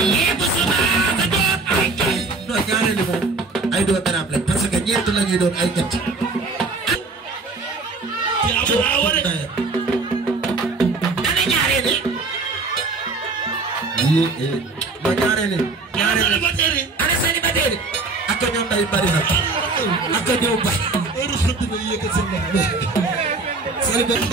non ñaareel li moom ay doon dara am parce que ñeent la ñuy doon ay ñett. ana ñaareel li. ma ñaareel li. ñaareel li ana célibataire yi. ak ñoom day bari na. ak ñoom bari. heure xëdd na yëkkat seen bopp. célibataire.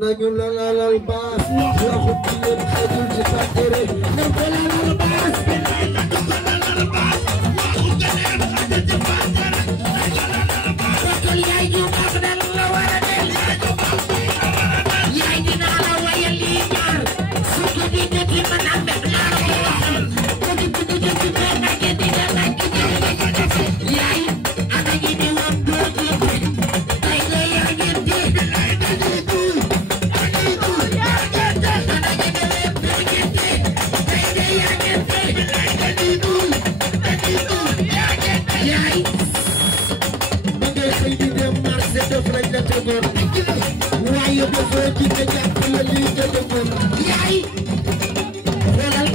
nañu lalal baas waxu bi yéen xejul ci fàttere nañu lalal baas yaay ñu baax dal la war a del yaay dinaa la wayal lii ñaar su ko di ñetti man am benn ñaar ko waxal ko di ko di ko di na ke di na ke di yaay ana ñi di woon doo ko tay nga yaa ngeen di waaye dafa ci nga jàpp la lii nga defoon yaay xoolal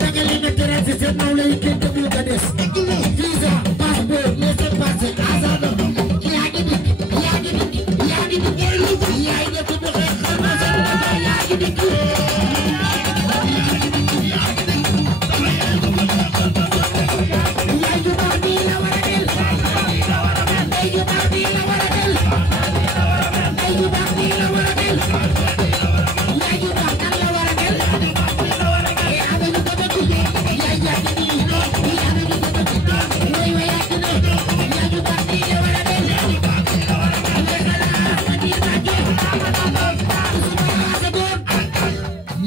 dangale na terrasse seen nawle yi kenn demul nga des visa passeport laissez-passer asado yaa ngi dikk yaa ngi dikk yaa ngi dikk yaay nga ko doxee xama sa dama yaa ngi dikk yaay ju baax nii la war a del yaay ju baax nii la war a del you back me la wara del ya you back la wara del ya aba you back ya ya ni no ya aba you back way way ya ni ya you back me la wara del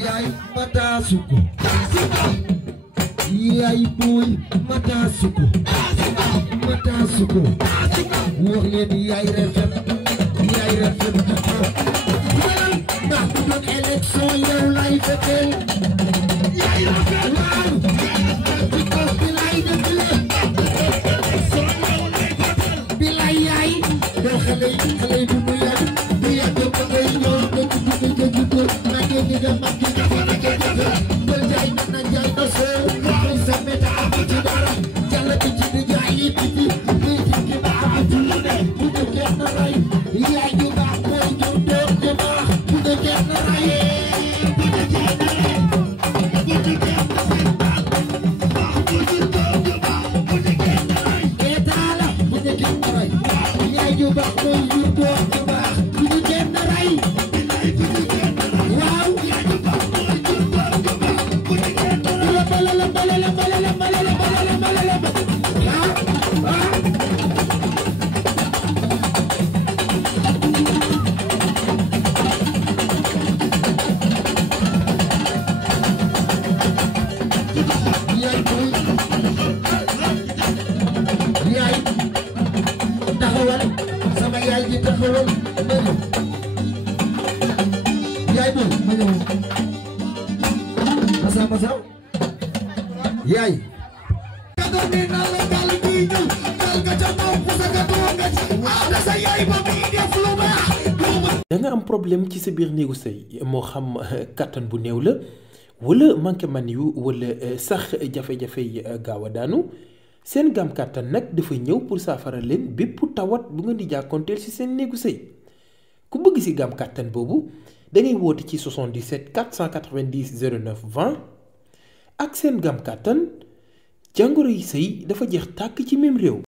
yaay mata suko yaay boy mata suko wax leen yaay rafet yaay rafet ndax bu doon élection yow lay fekkee yaay rafet waaw because bilaay dëgg la bilaay yaay doo xale yi bu mu yàgg ba ngay ñëw dëgg na ngeen di dem ak bal jaay na jaay na soo muy sa meta ci dara jàll bi ci di jaay yi biti ki baax bu de kenn ray yaay ju baax mooy ju doon ju baax bu de kenn ray eetaala bu de kenn ray yaay ju baax mooy ju doon ju baax bu de kenn ray waaw yaay da nga am problème ci sa biir néegu sëy moo xam kattan bu néew la wala manqué man yu wala sax jafe-jafe yi gaaw a daanu seen gam kattan nag dafa ñëw pour saafara leen bépp tawat bu nga di jàkkoonteel ci seen néegu sëy ku bëgg ci gam kattan boobu da ngay woote ci 77 490 09 20 ak seen gam kattan jàngoro yi sëy dafa jeex tàkk ci même réew.